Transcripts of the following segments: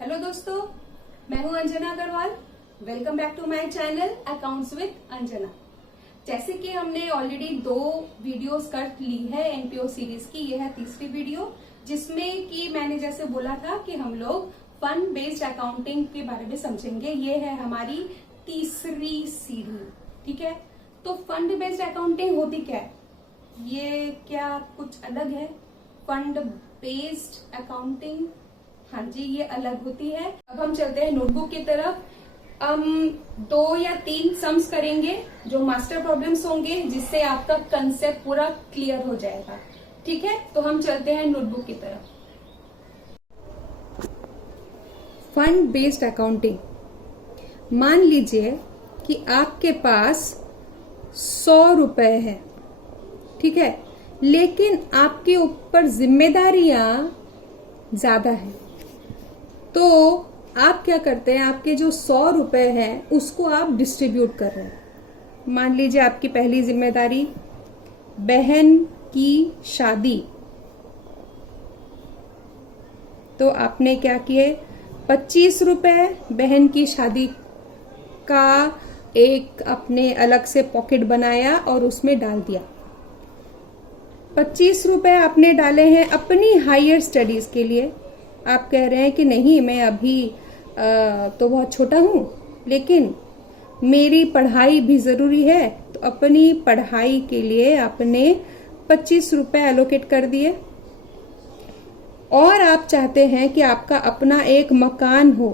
Hello दोस्तों, मैं हूं Anjana Agarwal. Welcome back to my channel accounts with Anjana. जैसे कि हमने ऑलरेडी 2 वीडियोस कर ली है एनपीओ सीरीज की, यह है तीसरी वीडियो जिसमें कि मैंने जैसे बोला था कि हम लोग फंड बेस्ड अकाउंटिंग के बारे में समझेंगे। ये है हमारी तीसरी सीढ़ी, ठीक है। तो फंड बेस्ड अकाउंटिंग होती क्या है, ये क्या कुछ अलग है? फंड बेस्ड अकाउंटिंग, हाँ जी, ये अलग होती है। अब हम चलते हैं नोटबुक की तरफ। हम 2 या 3 सम्स करेंगे जो मास्टर प्रॉब्लम्स होंगे, जिससे आपका कंसेप्ट पूरा क्लियर हो जाएगा, ठीक है। तो हम चलते हैं नोटबुक की तरफ। फंड बेस्ड अकाउंटिंग, मान लीजिए कि आपके पास 100 रुपए है, ठीक है, लेकिन आपके ऊपर जिम्मेदारियां ज्यादा है। तो आप क्या करते हैं, आपके जो 100 रुपए हैं उसको आप डिस्ट्रीब्यूट कर रहे हैं। मान लीजिए आपकी पहली जिम्मेदारी बहन की शादी, तो आपने क्या किए, 25 रुपए बहन की शादी का एक अपने अलग से पॉकेट बनाया और उसमें डाल दिया। 25 रुपए आपने डाले हैं अपनी हायर स्टडीज के लिए। आप कह रहे हैं कि नहीं, मैं अभी तो बहुत छोटा हूं, लेकिन मेरी पढ़ाई भी जरूरी है, तो अपनी पढ़ाई के लिए आपने 25 रुपए एलोकेट कर दिए। और आप चाहते हैं कि आपका अपना एक मकान हो,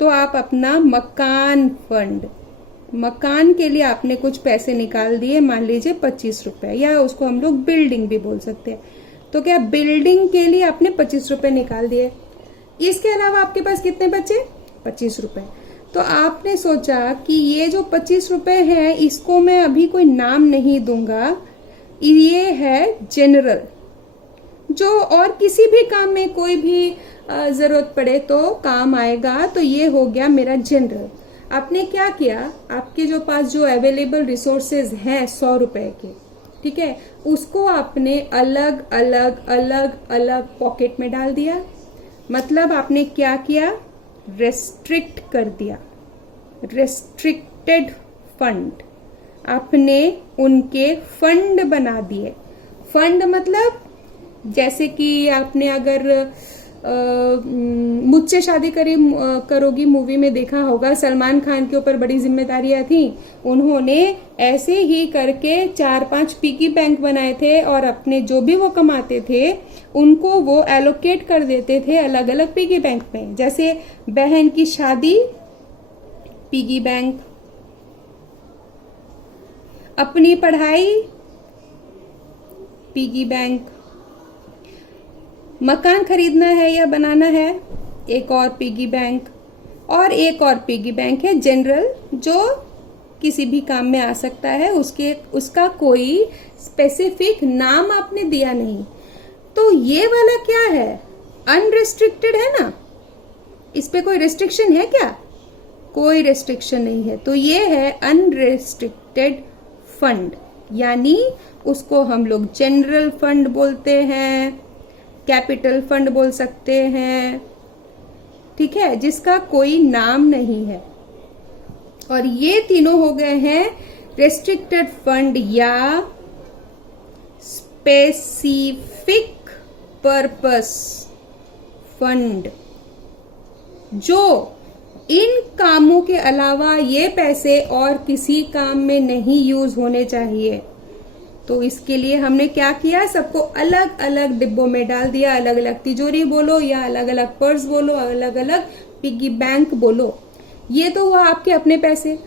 तो आप अपना मकान फंड, मकान के लिए आपने कुछ पैसे निकाल दिए, मान लीजिए 25 रुपए, या उसको हम लोग बिल्डिंग भी बोल सकते हैं। तो क्या बिल्डिंग के लिए आपने 25 रुपए निकाल दिए। इसके अलावा आपके पास कितने बचे, 25 रुपए। तो आपने सोचा कि ये जो 25 रुपए हैं इसको मैं अभी कोई नाम नहीं दूंगा, ये है जनरल, जो और किसी भी काम में कोई भी जरूरत पड़े तो काम आएगा। तो ये हो गया मेरा जनरल। आपने क्या किया, आपके जो पास जो अवेलेबल रिसोर्सेज हैं 100 रुपए के, ठीक है, उसको आपने अलग अलग अलग अलग पॉकेट में डाल दिया। मतलब आपने क्या किया, रेस्ट्रिक्ट कर दिया, रेस्ट्रिक्टेड फंड, आपने उनके फंड बना दिए। फंड मतलब जैसे कि आपने अगर मुझसे शादी करोगी मूवी में देखा होगा, सलमान खान के ऊपर बड़ी जिम्मेदारियां थी, उन्होंने ऐसे ही करके 4-5 पिगी बैंक बनाए थे और अपने जो भी वो कमाते थे उनको वो एलोकेट कर देते थे अलग अलग पिगी बैंक में। जैसे बहन की शादी पिगी बैंक, अपनी पढ़ाई पिगी बैंक, मकान खरीदना है या बनाना है एक और पिगी बैंक, और एक और पिगी बैंक है जनरल, जो किसी भी काम में आ सकता है, उसका कोई स्पेसिफिक नाम आपने दिया नहीं। तो ये वाला क्या है, अनरिस्ट्रिक्टेड है ना, इस पे कोई रिस्ट्रिक्शन है क्या, कोई रिस्ट्रिक्शन नहीं है। तो ये है अनरिस्ट्रिक्टेड फंड, यानी उसको हम लोग जनरल फंड बोलते हैं, कैपिटल फंड बोल सकते हैं, ठीक है, जिसका कोई नाम नहीं है। और ये तीनों हो गए हैं रेस्ट्रिक्टेड फंड या स्पेसिफिक पर्पस फंड, जो इन कामों के अलावा ये पैसे और किसी काम में नहीं यूज होने चाहिए। तो इसके लिए हमने क्या किया, सबको अलग अलग डिब्बों में डाल दिया, अलग अलग तिजोरी बोलो या अलग अलग पर्स बोलो, अलग अलग पिगी बैंक बोलो। ये तो हुआ आपके अपने पैसे।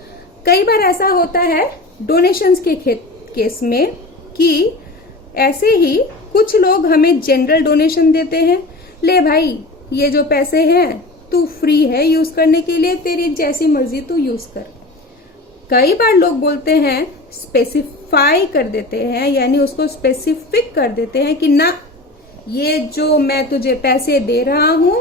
कई बार ऐसा होता है डोनेशंस के केस में कि ऐसे ही कुछ लोग हमें जनरल डोनेशन देते हैं, ले भाई ये जो पैसे हैं तू फ्री है यूज करने के लिए, तेरी जैसी मर्जी तू यूज कर। कई बार लोग बोलते हैं, स्पेसिफाई कर देते हैं, यानी उसको स्पेसिफिक कर देते हैं कि ना, ये जो मैं तुझे पैसे दे रहा हूं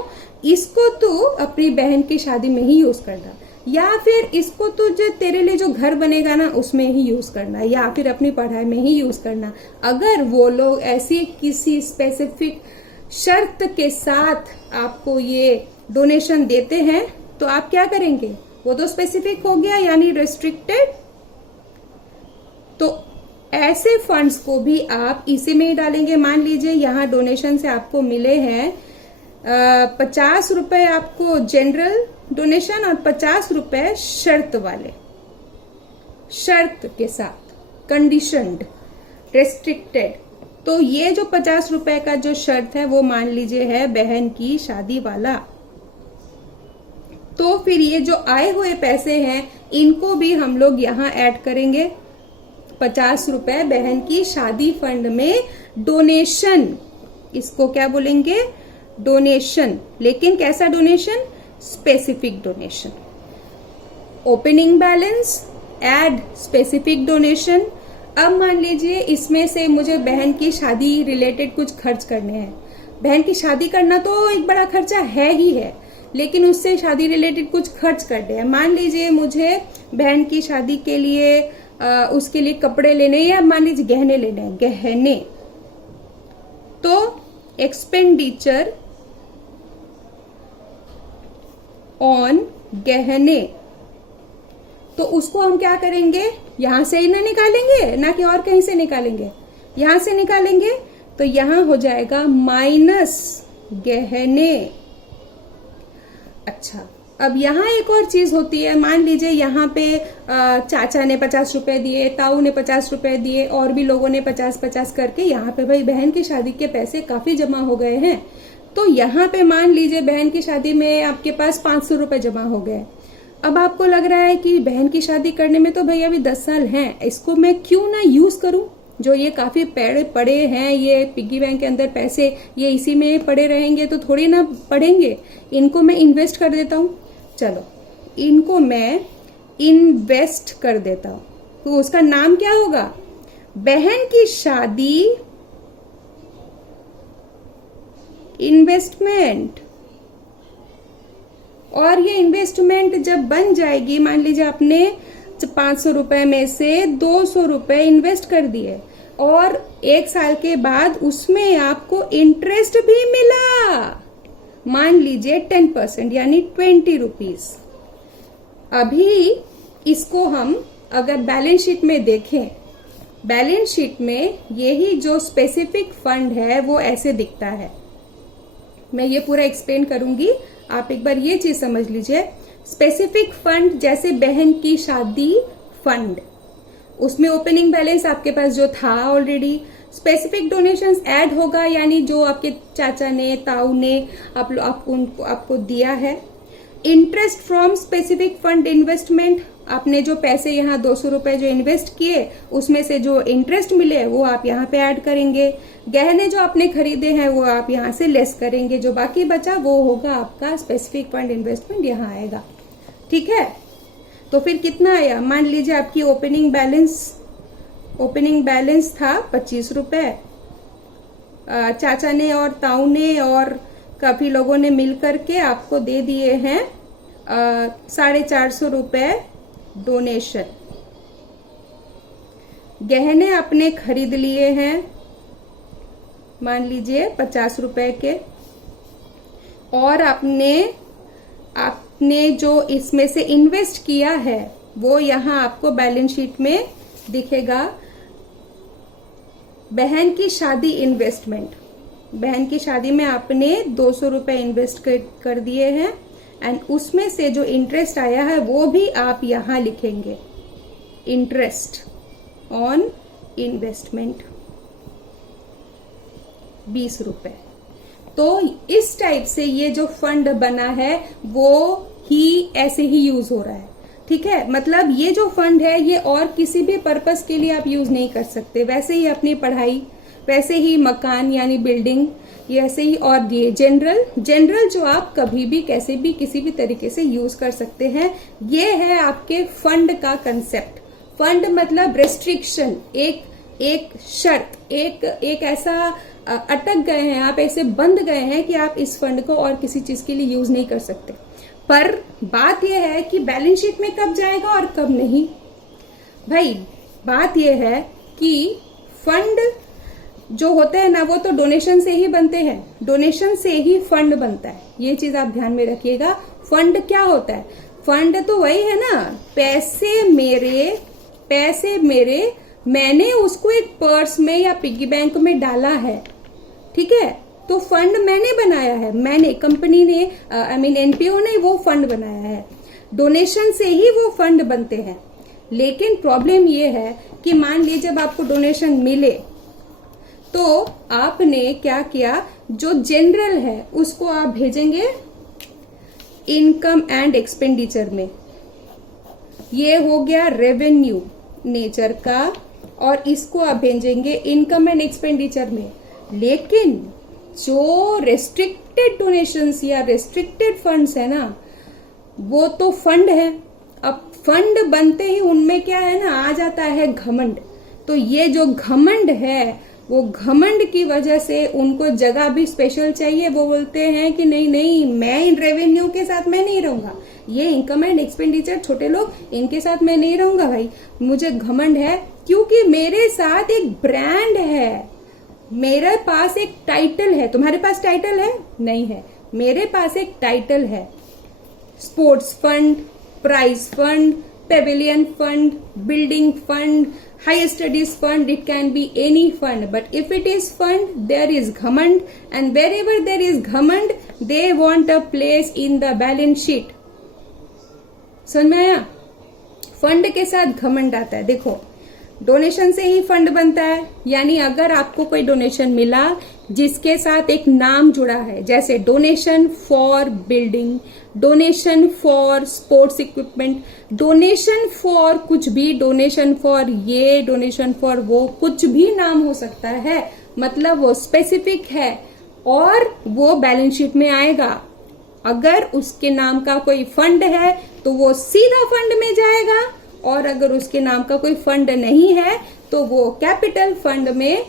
इसको तू अपनी बहन की शादी में ही यूज करना, या फिर इसको तुझे तेरे लिए जो घर बनेगा ना उसमें ही यूज करना, या फिर अपनी पढ़ाई में ही यूज करना। अगर वो लोग ऐसी किसी स्पेसिफिक शर्त के साथ आपको ये डोनेशन देते हैं तो आप क्या करेंगे, वो तो स्पेसिफिक हो गया यानी रिस्ट्रिक्टेड। तो ऐसे फंड्स को भी आप इसी में ही डालेंगे। मान लीजिए यहाँ डोनेशन से आपको मिले हैं 50 रुपए आपको जनरल डोनेशन और 50 रुपए शर्त वाले, शर्त के साथ, कंडीशनड, रेस्ट्रिक्टेड। तो ये जो 50 रुपए का जो शर्त है वो मान लीजिए है बहन की शादी वाला। तो फिर ये जो आए हुए पैसे हैं इनको भी हम लोग यहाँ ऐड करेंगे। 50 रुपए बहन की शादी फंड में डोनेशन, इसको क्या बोलेंगे, डोनेशन। लेकिन कैसा donation, specific donation. Opening balance add specific donation. अब मान लीजिए इसमें से मुझे बहन की शादी रिलेटेड कुछ खर्च करने हैं। बहन की शादी करना तो एक बड़ा खर्चा है ही है, लेकिन उससे शादी रिलेटेड कुछ खर्च करने हैं। मान लीजिए मुझे बहन की शादी के लिए उसके लिए कपड़े लेने या मान लीजिए गहने लेने हैं, गहने। तो एक्सपेंडिचर ऑन गहने, तो उसको हम क्या करेंगे, यहां से ही ना निकालेंगे, ना कि और कहीं से निकालेंगे, यहां से निकालेंगे। तो यहां हो जाएगा माइनस गहने। अच्छा, अब यहाँ एक और चीज होती है। मान लीजिए यहाँ पे चाचा ने 50 रुपए दिए, ताऊ ने 50 रुपए दिए और भी लोगों ने 50-50 करके यहाँ पे भाई बहन की शादी के पैसे काफी जमा हो गए हैं। तो यहाँ पे मान लीजिए बहन की शादी में आपके पास 500 रुपए जमा हो गए। अब आपको लग रहा है कि बहन की शादी करने में तो भाई अभी 10 साल हैं, इसको मैं क्यों ना यूज करूं, जो ये काफी पड़े हैं, ये पिग्गी बैंक के अंदर पैसे ये इसी में पड़े रहेंगे तो थोड़ी ना पड़ेंगे, इनको मैं इन्वेस्ट कर देता हूं। चलो इनको मैं इन्वेस्ट कर देता हूं, तो उसका नाम क्या होगा, बहन की शादी इन्वेस्टमेंट। और ये इन्वेस्टमेंट जब बन जाएगी, मान लीजिए आपने 500 रुपए में से 200 रुपए इन्वेस्ट कर दिए और 1 साल के बाद उसमें आपको इंटरेस्ट भी मिला, मान लीजिए 10% यानी 20 रुपीज। अभी इसको हम अगर बैलेंस शीट में देखें, बैलेंस शीट में यही जो स्पेसिफिक फंड है वो ऐसे दिखता है। मैं ये पूरा एक्सप्लेन करूंगी, आप एक बार ये चीज समझ लीजिए। स्पेसिफिक फंड जैसे बहन की शादी फंड, उसमें ओपनिंग बैलेंस आपके पास जो था ऑलरेडी, स्पेसिफिक डोनेशंस ऐड होगा यानी जो आपके चाचा ने ताऊ ने आपको दिया है। Interest from specific fund investment, आपने जो पैसे यहाँ 200 रुपए जो इन्वेस्ट किए उसमें से जो इंटरेस्ट मिले वो आप यहाँ पे ऐड करेंगे। गहने जो आपने खरीदे हैं वो आप यहाँ से लेस करेंगे, जो बाकी बचा वो होगा आपका स्पेसिफिक फंड इन्वेस्टमेंट, यहाँ आएगा। ठीक है, तो फिर कितना आया, मान लीजिए आपकी ओपनिंग बैलेंस था 25 रुपए, चाचा ने और ताऊ ने और काफी लोगों ने मिलकर के आपको दे दिए हैं 450 रुपए डोनेशन। गहने आपने खरीद लिए हैं मान लीजिए 50 रुपए के, और आपने जो इसमें से इन्वेस्ट किया है वो यहाँ आपको बैलेंस शीट में दिखेगा, बहन की शादी इन्वेस्टमेंट। बहन की शादी में आपने 200 रुपए इन्वेस्ट कर दिए हैं एंड उसमें से जो इंटरेस्ट आया है वो भी आप यहाँ लिखेंगे, इंटरेस्ट ऑन इन्वेस्टमेंट 20 रुपए। तो इस टाइप से ये जो फंड बना है वो ही ऐसे ही यूज हो रहा है। ठीक है, मतलब ये जो फंड है ये और किसी भी पर्पस के लिए आप यूज नहीं कर सकते। वैसे ही अपनी पढ़ाई, वैसे ही मकान यानी बिल्डिंग, ये ऐसे ही, और ये जनरल जो आप कभी भी कैसे भी किसी भी तरीके से यूज कर सकते हैं। ये है आपके फंड का कंसेप्ट। फंड मतलब रेस्ट्रिक्शन, एक शर्त, एक ऐसा अटक गए हैं आप, ऐसे बंद गए हैं कि आप इस फंड को और किसी चीज के लिए यूज नहीं कर सकते। पर बात यह है कि बैलेंस शीट में कब जाएगा और कब नहीं। भाई बात यह है कि फंड जो होते हैं ना वो तो डोनेशन से ही बनते हैं, डोनेशन से ही फंड बनता है, ये चीज आप ध्यान में रखिएगा। फंड क्या होता है? फंड तो वही है ना, पैसे मेरे मैंने उसको एक पर्स में या पिग्गी बैंक में डाला है, ठीक है, तो फंड मैंने बनाया है, मैंने, कंपनी ने, एनपीओ ने वो फंड बनाया है। डोनेशन से ही वो फंड बनते हैं। लेकिन प्रॉब्लम ये है कि मान लीजिए जब आपको डोनेशन मिले तो आपने क्या किया, जो जनरल है उसको आप भेजेंगे इनकम एंड एक्सपेंडिचर में, ये हो गया रेवेन्यू नेचर का, और इसको आप भेजेंगे इनकम एंड एक्सपेंडिचर में। लेकिन जो रेस्ट्रिक्टेड डोनेशंस या रेस्ट्रिक्टेड फंड्स है ना, वो तो फंड है। अब फंड बनते ही उनमें क्या है ना, आ जाता है घमंड। तो ये जो घमंड है, वो घमंड की वजह से उनको जगह भी स्पेशल चाहिए। वो बोलते हैं कि नहीं नहीं, मैं इन रेवेन्यू के साथ मैं नहीं रहूंगा, ये इनकम एंड एक्सपेंडिचर छोटे लोग, इनके साथ मैं नहीं रहूंगा भाई, मुझे घमंड है क्योंकि मेरे साथ एक ब्रांड है, मेरे पास एक टाइटल है। तुम्हारे पास टाइटल है? नहीं है, मेरे पास एक टाइटल है। Sports fund, prize fund, pavilion fund, building fund, higher studies fund, it can be any fund, but if it is fund, there is ghamand, and wherever there is ghamand, they want a place in the balance sheet. समझ में आया? Fund के साथ घमंड आता है। देखो, donation से ही फंड बनता है, यानी अगर आपको कोई डोनेशन मिला जिसके साथ एक नाम जुड़ा है, जैसे donation for building, donation for sports equipment, donation for कुछ भी, डोनेशन फॉर ये, डोनेशन फॉर वो, कुछ भी नाम हो सकता है, मतलब वो स्पेसिफिक है और वो बैलेंस शीट में आएगा। अगर उसके नाम का कोई फंड है तो वो सीधा फंड में जाएगा, और अगर उसके नाम का कोई फंड नहीं है तो वो कैपिटल फंड में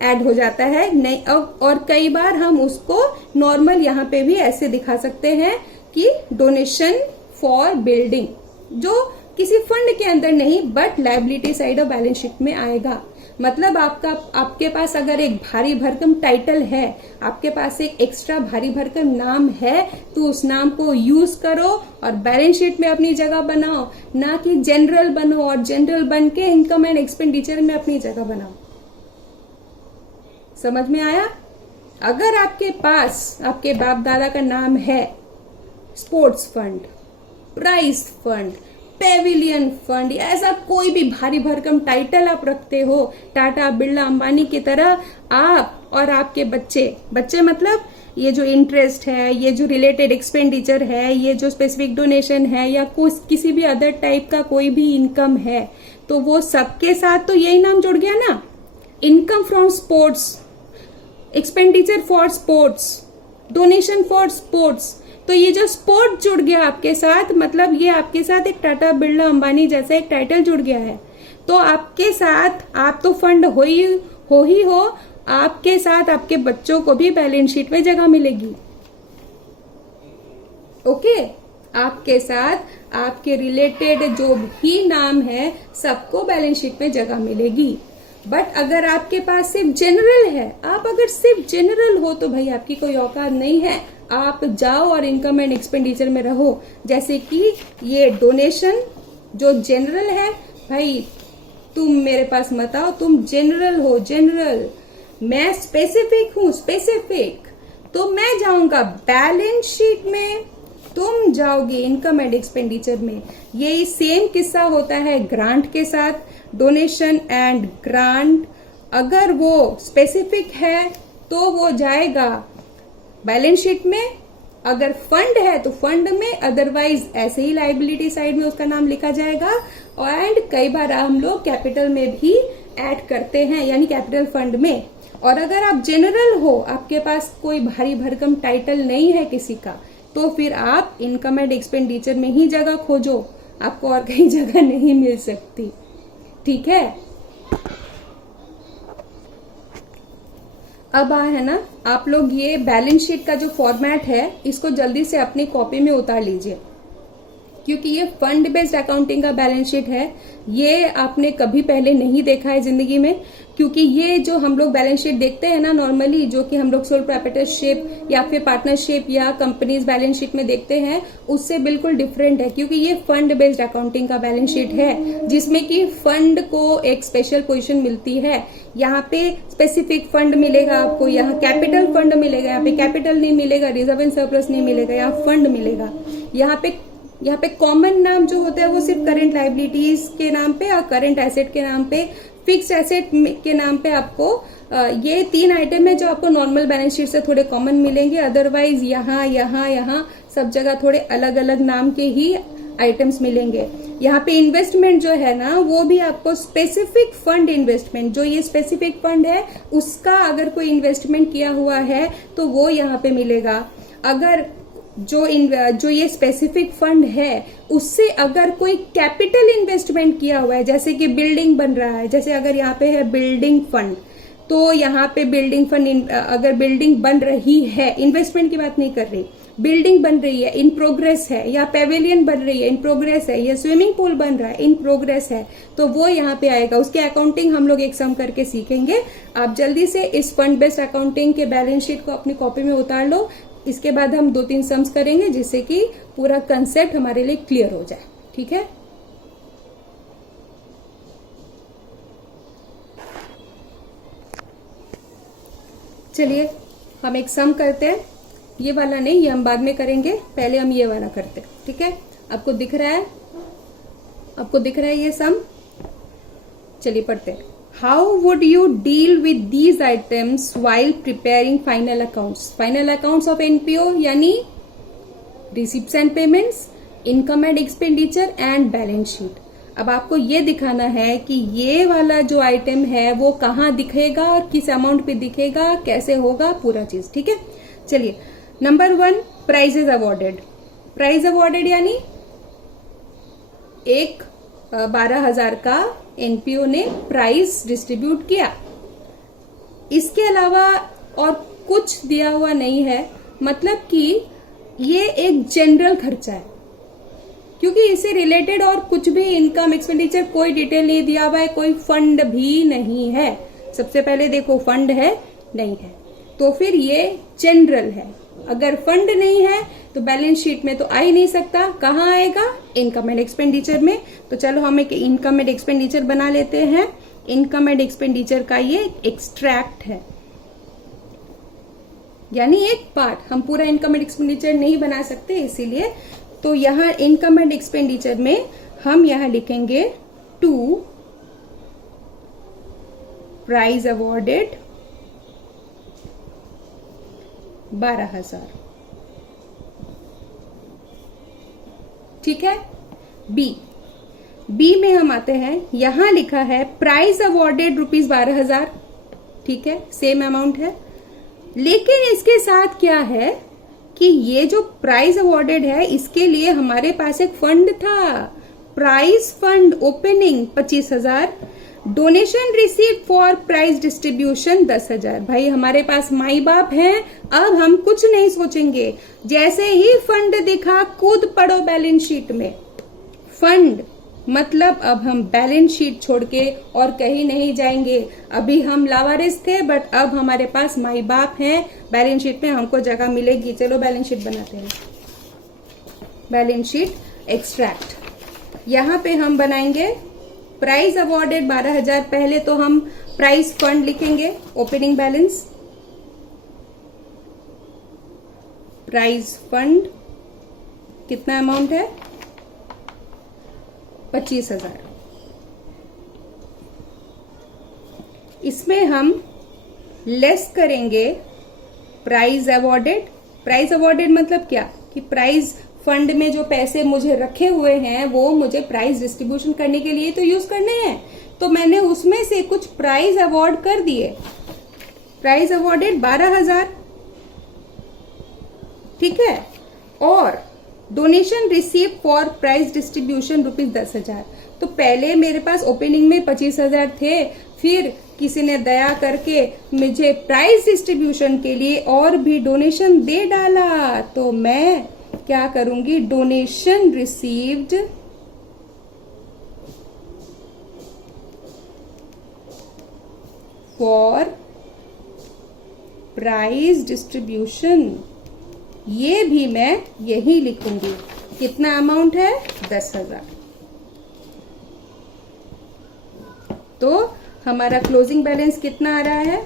ऐड हो जाता है। नहीं, और कई बार हम उसको नॉर्मल यहाँ पे भी ऐसे दिखा सकते हैं कि डोनेशन फॉर बिल्डिंग, जो किसी फंड के अंदर नहीं but liability side of balance sheet में आएगा। मतलब आपके पास अगर एक भारी भरकम टाइटल है, आपके पास एक एक्स्ट्रा भारी भरकम नाम है, तो उस नाम को यूज करो और बैलेंस शीट में अपनी जगह बनाओ, ना कि जनरल बनो और जनरल बन के इनकम एंड एक्सपेंडिचर में अपनी जगह बनाओ। समझ में आया? अगर आपके पास आपके बाप दादा का नाम है sports fund, prize fund, pavilion fund, ऐसा कोई भी भारी भरकम टाइटल आप रखते हो, टाटा, बिरला, अंबानी की तरह, आप और आपके बच्चे मतलब ये जो इंटरेस्ट है, ये जो रिलेटेड एक्सपेंडिचर है, ये जो स्पेसिफिक डोनेशन है, या किसी भी अदर टाइप का कोई भी इनकम है, तो वो सबके साथ तो यही नाम जुड़ गया ना, income from sports, expenditure for sports, donation for sports. तो ये जो स्पोर्ट जुड़ गया आपके साथ, मतलब ये आपके साथ एक टाटा, बिरला, अंबानी जैसा एक टाइटल जुड़ गया है। तो आपके साथ आप तो फंड हो ही हो, आपके साथ आपके बच्चों को भी बैलेंस शीट में जगह मिलेगी। ओके, आपके साथ आपके रिलेटेड जो भी नाम है सबको बैलेंस शीट में जगह मिलेगी। बट अगर आपके पास सिर्फ जनरल है, आप अगर सिर्फ जनरल हो तो भाई आपकी कोई औकात नहीं है, आप जाओ और इनकम एंड एक्सपेंडिचर में रहो। जैसे कि ये डोनेशन जो जनरल है, भाई तुम मेरे पास मत आओ, तुम जनरल हो, जनरल, मैं स्पेसिफिक हूं, स्पेसिफिक, तो मैं जाऊंगा बैलेंस शीट में, तुम जाओगे इनकम एंड एक्सपेंडिचर में। यही सेम किस्सा होता है ग्रांट के साथ, डोनेशन एंड ग्रांट, अगर वो स्पेसिफिक है तो वो जाएगा बैलेंस शीट में, अगर फंड है तो फंड में, अदरवाइज ऐसे ही लायबिलिटी साइड में उसका नाम लिखा जाएगा। एंड कई बार हम लोग कैपिटल में भी ऐड करते हैं, यानी कैपिटल फंड में। और अगर आप जनरल हो, आपके पास कोई भारी भरकम टाइटल नहीं है किसी का, तो फिर आप इनकम एंड एक्सपेंडिचर में ही जगह खोजो, आपको और कहीं जगह नहीं मिल सकती। ठीक है, अब है ना, आप लोग ये बैलेंस शीट का जो फॉर्मेट है इसको जल्दी से अपनी कॉपी में उतार लीजिए। क्योंकि ये फंड बेस्ड अकाउंटिंग का बैलेंस शीट है। ये आपने कभी पहले नहीं देखा है जिंदगी में, क्योंकि ये जो हम लोग बैलेंस शीट देखते हैं ना नॉर्मली, जो कि हम लोग सोल प्रोप्राइटरशिप या फिर पार्टनरशिप या कंपनीज बैलेंस शीट में देखते हैं, उससे बिल्कुल डिफरेंट है। क्योंकि ये फंड बेस्ड अकाउंटिंग का बैलेंस शीट है, जिसमें कि फंड को एक स्पेशल पोजीशन मिलती है। यहाँ पे स्पेसिफिक फंड मिलेगा आपको, यहाँ कैपिटल फंड मिलेगा, यहाँ पे कैपिटल नहीं मिलेगा, रिजर्व एंड सरप्लस नहीं मिलेगा, यहाँ फंड मिलेगा। यहाँ पे कॉमन नाम जो होता है वो सिर्फ करंट लाइबिलिटीज के नाम पे और करंट एसेट के नाम पे, फिक्स्ड एसेट के नाम पे आपको ये 3 आइटम है जो आपको नॉर्मल बैलेंस शीट से थोड़े कॉमन मिलेंगे। अदरवाइज यहाँ सब जगह थोड़े अलग अलग नाम के ही आइटम्स मिलेंगे। यहाँ पे इन्वेस्टमेंट जो है ना, वो भी आपको स्पेसिफिक फंड इन्वेस्टमेंट, जो ये स्पेसिफिक फंड है उसका अगर कोई इन्वेस्टमेंट किया हुआ है तो वो यहाँ पे मिलेगा। अगर जो ये स्पेसिफिक फंड है उससे अगर कोई कैपिटल इन्वेस्टमेंट किया हुआ है, जैसे कि बिल्डिंग बन रहा है, जैसे अगर यहाँ पे है बिल्डिंग फंड, तो यहाँ पे बिल्डिंग फंड अगर बिल्डिंग बन रही है, इन्वेस्टमेंट की बात नहीं कर रही, बिल्डिंग बन रही है, इन प्रोग्रेस है, या पेविलियन बन रही है, इन प्रोग्रेस है, या स्विमिंग पूल बन रहा है, इन प्रोग्रेस है, तो वो यहाँ पे आएगा। उसकी अकाउंटिंग हम लोग एक सम करके सीखेंगे। आप जल्दी से इस फंड बेस्ड अकाउंटिंग के बैलेंस शीट को अपनी कॉपी में उतार लो। इसके बाद हम 2-3 सम्स करेंगे जिससे कि पूरा कंसेप्ट हमारे लिए क्लियर हो जाए। ठीक है, चलिए हम एक सम करते हैं। ये वाला नहीं, ये हम बाद में करेंगे, पहले हम ये वाला करते हैं। ठीक है, आपको दिख रहा है, ये सम? चलिए पढ़ते हैं। How would you deal with these items while preparing final accounts? Final accounts of NPO यानी receipts and payments, income and expenditure and balance sheet. अब आपको ये दिखाना है कि ये वाला जो आइटम है वो कहाँ दिखेगा और किस अमाउंट पे दिखेगा, कैसे होगा, पूरा चीज। ठीक है, चलिए number 1, prizes awarded. Prize awarded यानी 12,000 का एनपीओ ने प्राइज डिस्ट्रीब्यूट किया। इसके अलावा और कुछ दिया हुआ नहीं है, मतलब कि ये एक जनरल खर्चा है, क्योंकि इससे रिलेटेड और कुछ भी इनकम एक्सपेंडिचर कोई डिटेल नहीं दिया हुआ है, कोई फंड भी नहीं है। सबसे पहले देखो, फंड है नहीं है, तो फिर ये जनरल है। अगर फंड नहीं है तो बैलेंस शीट में तो आ ही नहीं सकता। कहाँ आएगा? इनकम एंड एक्सपेंडिचर में। तो चलो हम एक इनकम एंड एक्सपेंडिचर बना लेते हैं। इनकम एंड एक्सपेंडिचर का ये एक्सट्रैक्ट है, यानी एक पार्ट। हम पूरा इनकम एंड एक्सपेंडिचर नहीं बना सकते, इसीलिए तो यहाँ इनकम एंड एक्सपेंडिचर में हम यहाँ लिखेंगे 2 प्राइज अवॉर्डेड 12,000। ठीक है, बी में हम आते हैं। यहां लिखा है प्राइज अवॉर्डेड ₹12,000। ठीक है, सेम अमाउंट है, लेकिन इसके साथ क्या है कि ये जो प्राइज अवॉर्डेड है इसके लिए हमारे पास एक फंड था, prize fund opening 25,000, donation receive for prize distribution 10,000। भाई हमारे पास माई बाप हैं, अब हम कुछ नहीं सोचेंगे, जैसे ही फंड दिखा कूद पड़ो बैलेंस शीट में। फंड मतलब अब हम बैलेंस शीट छोड़ के और कहीं नहीं जाएंगे। अभी हम लावारिस थे, बट अब हमारे पास माई बाप हैं, बैलेंस शीट में हमको जगह मिलेगी। चलो बैलेंस शीट बनाते हैं। बैलेंस शीट एक्सट्रैक्ट, यहाँ पे हम बनाएंगे प्राइज अवॉर्डेड 12,000। पहले तो हम प्राइज फंड लिखेंगे, ओपनिंग बैलेंस, प्राइज फंड कितना अमाउंट है? 25,000। इसमें हम लेस करेंगे प्राइज अवॉर्डेड। प्राइज अवॉर्डेड मतलब क्या कि प्राइज फंड में जो पैसे मुझे रखे हुए हैं वो मुझे प्राइज डिस्ट्रीब्यूशन करने के लिए तो यूज करने हैं, तो मैंने उसमें से कुछ प्राइज अवार्ड कर दिए। Prize awarded 12,000। ठीक है, और donation receive for prize distribution ₹10,000। तो पहले मेरे पास ओपनिंग में 25,000 थे, फिर किसी ने दया करके मुझे प्राइज डिस्ट्रीब्यूशन के लिए और भी डोनेशन दे डाला, तो मैं क्या करूंगी, donation received for prize distribution, ये भी मैं यही लिखूंगी। कितना अमाउंट है, 10,000। तो हमारा क्लोजिंग बैलेंस कितना आ रहा है,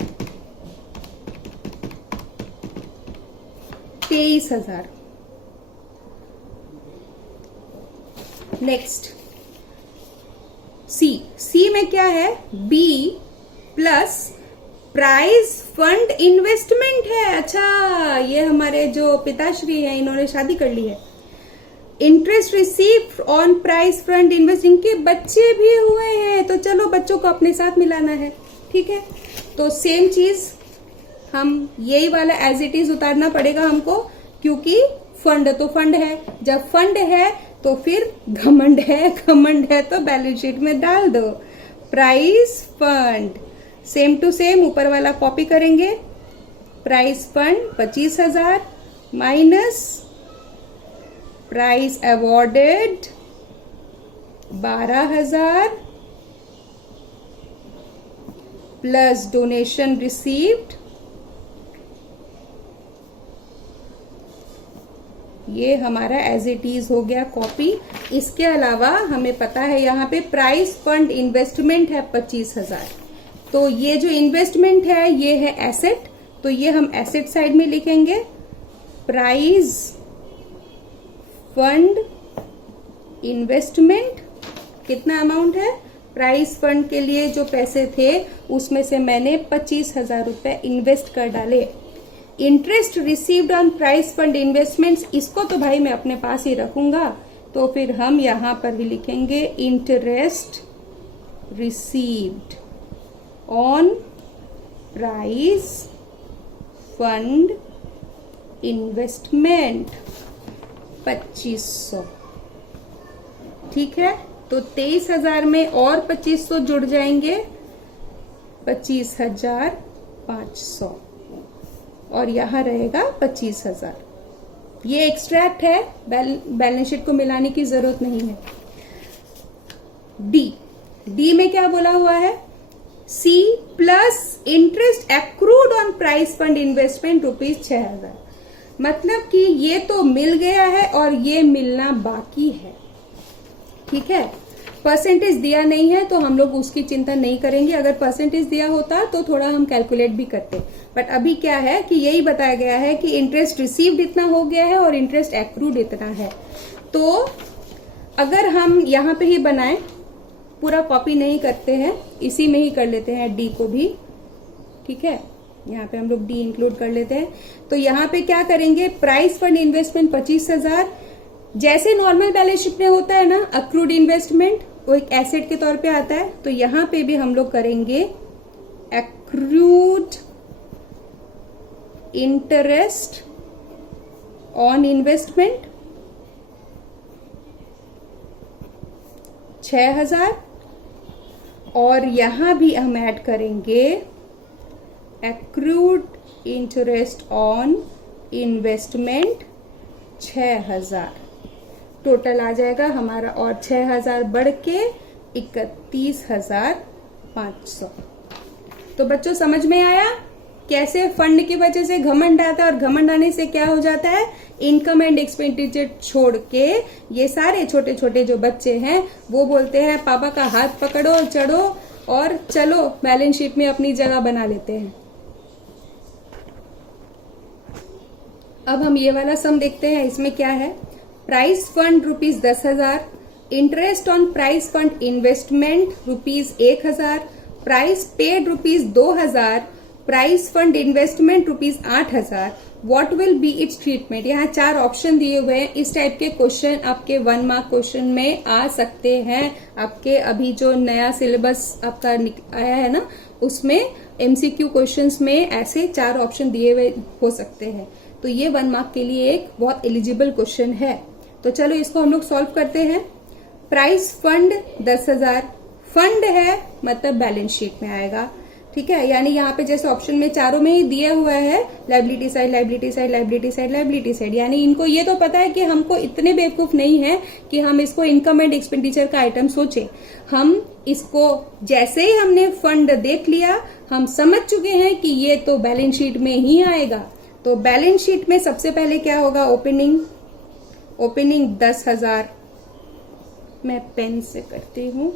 23,000। नेक्स्ट सी में क्या है, B plus prize fund investment है। अच्छा, ये हमारे जो पिताश्री हैं इन्होंने शादी कर ली है। Interest receive on prize fund invest, इनके बच्चे भी हुए हैं, तो चलो बच्चों को अपने साथ मिलाना है, ठीक है। तो सेम चीज हम यही वाला एज इट इज उतारना पड़ेगा हमको, क्योंकि फंड तो फंड है, जब फंड है तो फिर घमंड है, घमंड है तो बैलेंस शीट में डाल दो। Prize fund same to same ऊपर वाला कॉपी करेंगे। Prize fund 25,000 minus prize awarded 12,000 plus donation received, ये हमारा एज इट इज हो गया कॉपी। इसके अलावा हमें पता है यहाँ पे प्राइज फंड इन्वेस्टमेंट है 25,000, तो ये जो इन्वेस्टमेंट है ये है एसेट, तो ये हम एसेट साइड में लिखेंगे। प्राइज फंड इन्वेस्टमेंट कितना अमाउंट है, प्राइज फंड के लिए जो पैसे थे उसमें से मैंने 25,000 रुपए इन्वेस्ट कर डाले। Interest received on prize fund investments, इसको तो भाई मैं अपने पास ही रखूंगा, तो फिर हम यहां पर भी लिखेंगे interest received on prize fund investment 2500, ठीक है। तो 23,000 में और 2500 जुड़ जाएंगे, 25,500, और यहां रहेगा 25,000। ये एक्सट्रैक्ट है, बैलेंस शीट को मिलाने की जरूरत नहीं है। डी में क्या बोला हुआ है, C plus interest accrued on prize fund investment ₹6,000, मतलब कि ये तो मिल गया है और ये मिलना बाकी है, ठीक है। परसेंटेज दिया नहीं है तो हम लोग उसकी चिंता नहीं करेंगे, अगर परसेंटेज दिया होता तो थोड़ा हम कैलकुलेट भी करते, बट अभी क्या है कि यही बताया गया है कि इंटरेस्ट रिसीव्ड इतना हो गया है और इंटरेस्ट एक्रूड इतना है। तो अगर हम यहाँ पे ही बनाएं, पूरा कॉपी नहीं करते हैं, इसी में ही कर लेते हैं डी को भी, ठीक है। यहाँ पे हम लोग डी इंक्लूड कर लेते हैं। तो यहाँ पे क्या करेंगे, प्राइस फंड इन्वेस्टमेंट 25,000, जैसे नॉर्मल बैलेंस शीट में होता है ना, अक्रूड इन्वेस्टमेंट वो एक एसेट के तौर पे आता है, तो यहाँ पे भी हम लोग करेंगे एक्रूड इंटरेस्ट ऑन इन्वेस्टमेंट 6,000, और यहां भी हम ऐड करेंगे accrued interest on investment 6,000। Total आ जाएगा हमारा, और 6,000 बढ़ के 31,500। तो बच्चों समझ में आया कैसे फंड की वजह से घमंड आता है, और घमंड आने से क्या हो जाता है, इनकम एंड एक्सपेंडिचर छोड़ के ये सारे छोटे छोटे जो बच्चे हैं वो बोलते हैं पापा का हाथ पकड़ो, चढ़ो और चलो बैलेंस शीट में अपनी जगह बना लेते हैं। अब हम ये वाला सम देखते हैं, इसमें क्या है, price fund ₹10,000, interest on price fund investment ₹1,000, price paid ₹2,000, price fund investment ₹8,000, what will be it's treatment. यहाँ 4 ऑप्शन दिए हुए हैं। इस टाइप के क्वेश्चन आपके 1 मार्क क्वेश्चन में आ सकते हैं। आपके अभी जो नया सिलेबस आपका आया है ना, उसमें एमसीक्यू क्वेश्चंस में ऐसे 4 ऑप्शन दिए हुए हो सकते हैं। तो ये 1 मार्क के लिए एक बहुत एलिजिबल क्वेश्चन है। तो चलो इसको हम लोग सॉल्व करते हैं। प्राइस फंड 10,000, फंड है मतलब बैलेंस शीट में आएगा। ठीक है, यानी यहाँ पे जैसे ऑप्शन में चारों में ही दिया हुआ है liability side, liability side, liability side, liability side, यानी इनको ये तो पता है कि हमको इतने बेवकूफ नहीं है कि हम इसको इनकम एंड एक्सपेंडिचर का आइटम सोचे। हम इसको जैसे ही हमने फंड देख लिया, हम समझ चुके हैं कि ये तो बैलेंस शीट में ही आएगा। तो बैलेंस शीट में सबसे पहले क्या होगा, ओपनिंग 10,000, मैं पेन से करती हूं।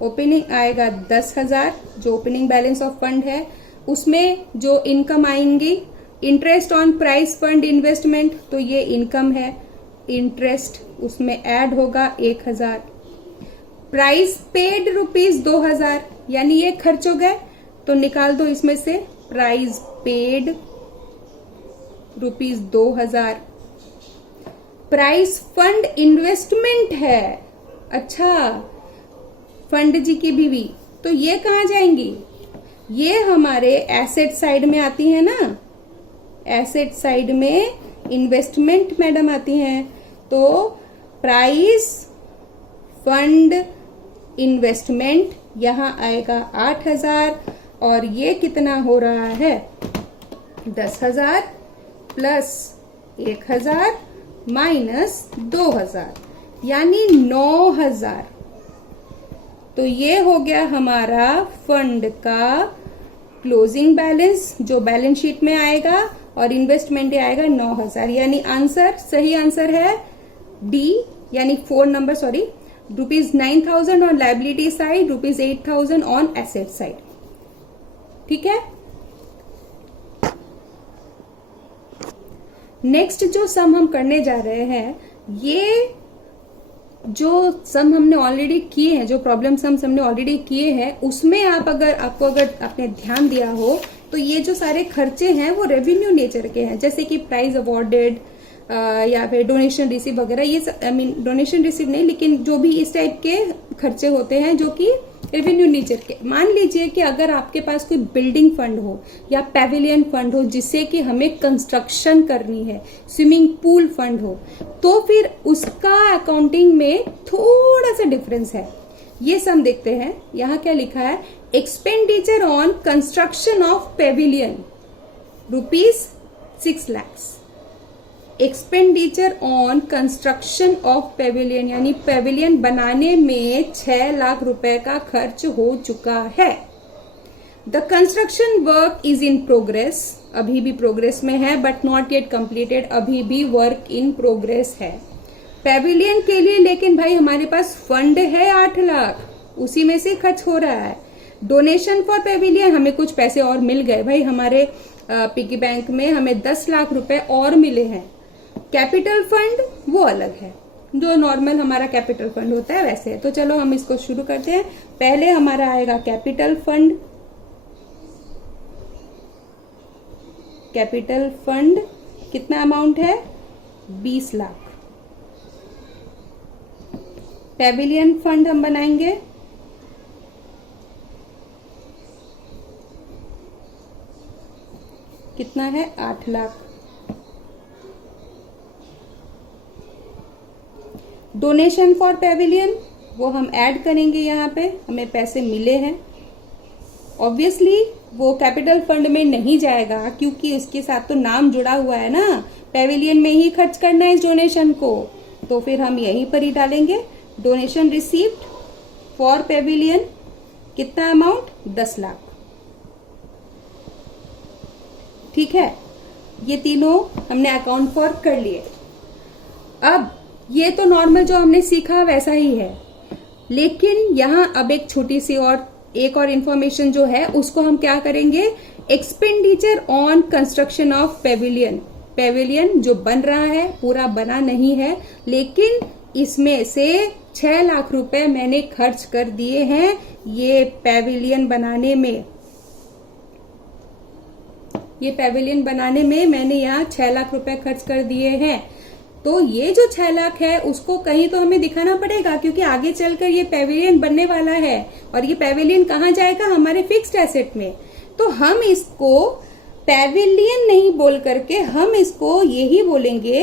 ओपनिंग आएगा 10,000 जो ओपनिंग बैलेंस ऑफ फंड है। उसमें जो इनकम आएंगी, interest on price fund investment, तो ये इनकम है, इंटरेस्ट उसमें ऐड होगा 1,000। प्राइस पेड ₹2,000, यानी ये खर्च हो गए, तो निकाल दो इसमें से price paid ₹2,000। Price fund investment है, अच्छा फंड जी की बीवी, तो ये कहाँ जाएंगी, ये हमारे एसेट साइड में आती है ना, एसेट साइड में इन्वेस्टमेंट मैडम आती हैं। तो प्राइस फंड इन्वेस्टमेंट यहां आएगा 8,000, और ये कितना हो रहा है 10,000 प्लस 1,000 माइनस 2,000, यानी 9,000। तो ये हो गया हमारा फंड का क्लोजिंग बैलेंस जो बैलेंस शीट में आएगा, और इन्वेस्टमेंट आएगा 9,000, यानी आंसर, सही आंसर है डी, यानी 4 number, sorry, ₹9,000 on liability side, ₹8,000 on asset side. ठीक है, नेक्स्ट जो सम हम करने जा रहे हैं, ये जो सम हमने ऑलरेडी किए हैं, जो प्रॉब्लम सम्स हमने ऑलरेडी किए हैं, उसमें अगर आपने ध्यान दिया हो तो ये जो सारे खर्चे हैं वो रेवेन्यू नेचर के हैं, जैसे कि प्राइज अवॉर्डेड या फिर डोनेशन रिसीव वगैरह, ये आई मीन डोनेशन रिसीव नहीं, लेकिन जो भी इस टाइप के खर्चे होते हैं जो कि रेवेन्यू नेचर के। मान लीजिए कि अगर आपके पास कोई बिल्डिंग फंड हो या पैविलियन फंड हो जिससे कि हमें कंस्ट्रक्शन करनी है, स्विमिंग पूल फंड हो, तो फिर उसका अकाउंटिंग में थोड़ा सा डिफरेंस है। ये सम देखते हैं, यहाँ क्या लिखा है, expenditure on construction of pavilion ₹6 lakh, expenditure on construction of pavilion, यानी पैविलियन बनाने में 6 लाख रुपए का खर्च हो चुका है। The construction work is in progress, अभी भी प्रोग्रेस में है, बट नॉट येट कंप्लीटेड, अभी भी वर्क इन प्रोग्रेस है पैविलियन के लिए। लेकिन भाई हमारे पास फंड है 8 लाख, उसी में से खर्च हो रहा है। डोनेशन फॉर पैविलियन, हमें कुछ पैसे और मिल गए भाई, हमारे पिगी बैंक में हमें 10 लाख रुपए और मिले हैं। कैपिटल फंड वो अलग है, जो नॉर्मल हमारा कैपिटल फंड होता है वैसे है। तो चलो हम इसको शुरू करते हैं। पहले हमारा आएगा कैपिटल फंड। कैपिटल फंड कितना अमाउंट है, 20 लाख। पैविलियन फंड हम बनाएंगे, कितना है, 8 लाख। डोनेशन फॉर पैविलियन वो हम ऐड करेंगे, यहाँ पे हमें पैसे मिले हैं। ऑब्वियसली वो कैपिटल फंड में नहीं जाएगा क्योंकि इसके साथ तो नाम जुड़ा हुआ है ना, पैविलियन में ही खर्च करना है इस डोनेशन को, तो फिर हम यहीं पर ही डालेंगे। डोनेशन रिसीव्ड फॉर पैविलियन कितना अमाउंट, 10 लाख। ठीक है, ये तीनों हमने अकाउंट फॉर कर लिए। अब ये तो नॉर्मल जो हमने सीखा वैसा ही है, लेकिन यहां अब एक छोटी सी एक और इंफॉर्मेशन जो है उसको हम क्या करेंगे, expenditure on construction of pavilion. Pavilion जो बन रहा है पूरा बना नहीं है, लेकिन इसमें से 6 लाख रुपए मैंने खर्च कर दिए हैं ये पैविलियन बनाने में। ये पैविलियन बनाने में मैंने यहाँ 6 लाख रुपए खर्च कर दिए हैं। तो ये जो 6 लाख है उसको कहीं तो हमें दिखाना पड़ेगा, क्योंकि आगे चलकर ये पैविलियन बनने वाला है, और ये पैविलियन कहाँ जाएगा, हमारे फिक्स्ड एसेट में। तो हम इसको पैविलियन नहीं बोल करके हम इसको यही बोलेंगे,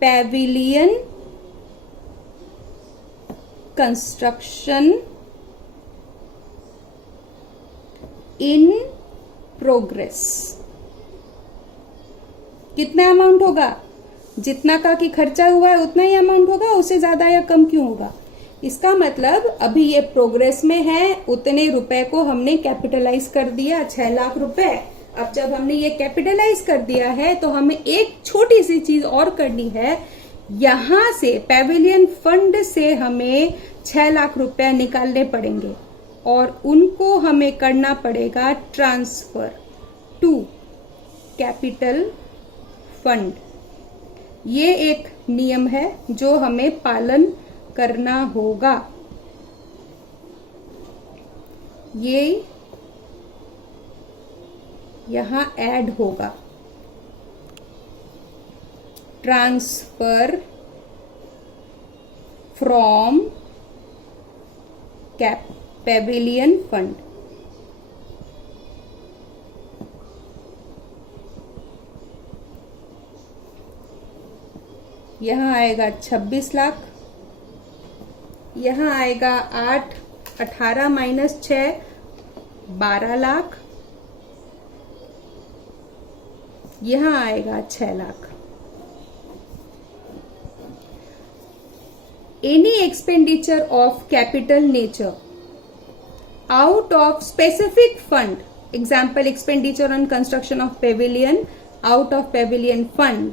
पैविलियन कंस्ट्रक्शन इन प्रोग्रेस। कितना अमाउंट होगा? जितना का कि खर्चा हुआ है उतना ही अमाउंट होगा, उससे ज्यादा या कम क्यों होगा? इसका मतलब अभी ये प्रोग्रेस में है, उतने रुपए को हमने कैपिटलाइज कर दिया, 6 लाख रुपए। अब जब हमने ये कैपिटलाइज कर दिया है तो हमें एक छोटी सी चीज और करनी है। यहां से पेविलियन फंड से हमें 6 लाख रुपए निकालने पड़ेंगे और उनको हमें करना पड़ेगा ट्रांसफर टू कैपिटल फंड। ये एक नियम है जो हमें पालन करना होगा। ये यहां ऐड होगा, ट्रांसफर फ्रॉम पेविलियन फंड। यहां आएगा 26 लाख, यहां आएगा 8, 18 माइनस 6, 12 लाख, यहां आएगा 6 lakh. Any expenditure of capital nature out of specific fund, example expenditure on construction of Pavilion out of Pavilion fund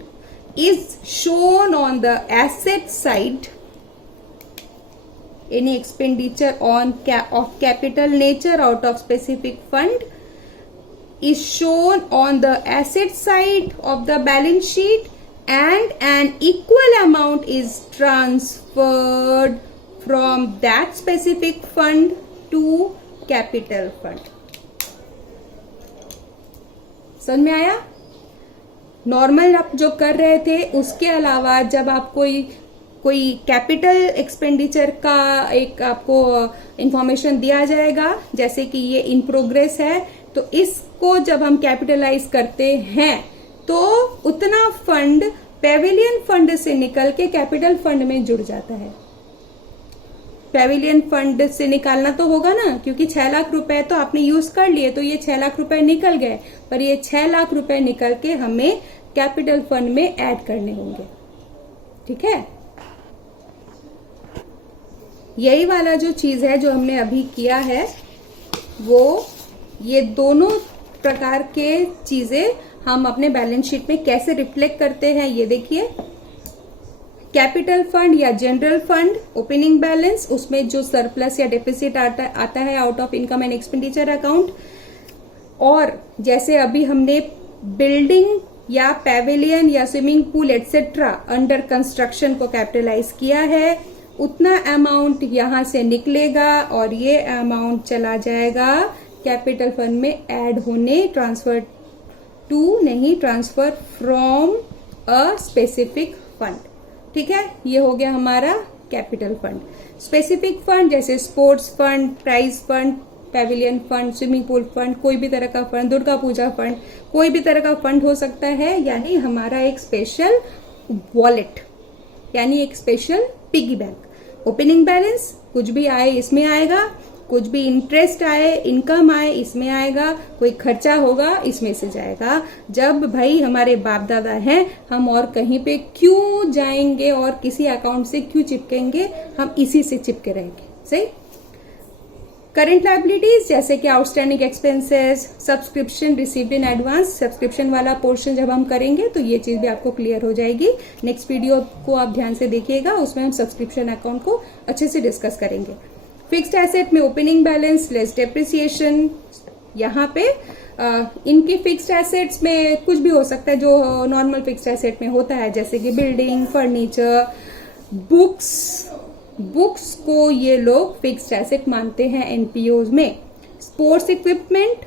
is shown on the asset side. Any expenditure of capital nature out of specific fund is shown on the asset side of the balance sheet, and an equal amount is transferred from that specific fund to capital fund. समझ में आया? Normal आप जो कर रहे थे उसके अलावा जब आप कोई कैपिटल एक्सपेंडिचर का एक आपको इंफॉर्मेशन दिया जाएगा, जैसे कि ये इन प्रोग्रेस है, तो इसको जब हम कैपिटलाइज करते हैं तो उतना फंड पेविलियन फंड से निकल के कैपिटल फंड में जुड़ जाता है। पेविलियन फंड से निकालना तो होगा ना, क्योंकि 6 लाख रुपए तो आपने यूज कर लिए, तो ये 6 लाख रुपए निकल गए, पर ये 6 लाख रुपए निकल के हमें कैपिटल फंड में ऐड करने होंगे। ठीक है, यही वाला जो चीज है जो हमने अभी किया है, वो ये दोनों प्रकार के चीजें हम अपने बैलेंस शीट में कैसे रिफ्लेक्ट करते हैं, ये देखिए। कैपिटल फंड या जनरल फंड ओपनिंग बैलेंस, उसमें जो सरप्लस या डेफिसिट आता है out of income and expenditure account, और जैसे अभी हमने बिल्डिंग या पेविलियन या swimming pool etcetera under construction को कैपिटलाइज किया है, उतना अमाउंट यहां से निकलेगा और ये अमाउंट चला जाएगा कैपिटल फंड में ऐड होने, ट्रांसफर टू नहीं, transfer from a specific fund. ठीक है, ये हो गया हमारा कैपिटल फंड। स्पेसिफिक फंड जैसे sports fund, prize fund, pavilion fund, swimming pool fund, कोई भी तरह का फंड, दुर्गा पूजा फंड, कोई भी तरह का फंड हो सकता है, यानी हमारा एक स्पेशल वॉलेट, यानी एक special piggy bank. Opening balance, कुछ भी आए इसमें आएगा, कुछ भी इंटरेस्ट आए, इनकम आए इसमें आएगा, कोई खर्चा होगा इसमें से जाएगा। जब भाई हमारे बाप दादा हैं, हम और कहीं पे क्यों जाएंगे और किसी अकाउंट से क्यों चिपकेंगे, हम इसी से चिपके रहेंगे। सही। करंट लायबिलिटीज जैसे कि outstanding expenses, subscription received in advance, subscription वाला पोर्शन जब हम करेंगे तो ये चीज भी आपको क्लियर हो जाएगी। नेक्स्ट वीडियो को आप ध्यान से देखिएगा, उसमें हम सब्सक्रिप्शन अकाउंट को अच्छे से डिस्कस करेंगे। फिक्स्ड एसेट में ओपनिंग बैलेंस लेस डेप्रिसिएशन, यहाँ पे इनकी फिक्स्ड एसेट्स में कुछ भी हो सकता है जो नॉर्मल फिक्स्ड एसेट में होता है, जैसे कि बिल्डिंग, फर्नीचर, बुक्स को ये लोग फिक्स्ड एसेट मानते हैं एनपीओज में। स्पोर्ट्स इक्विपमेंट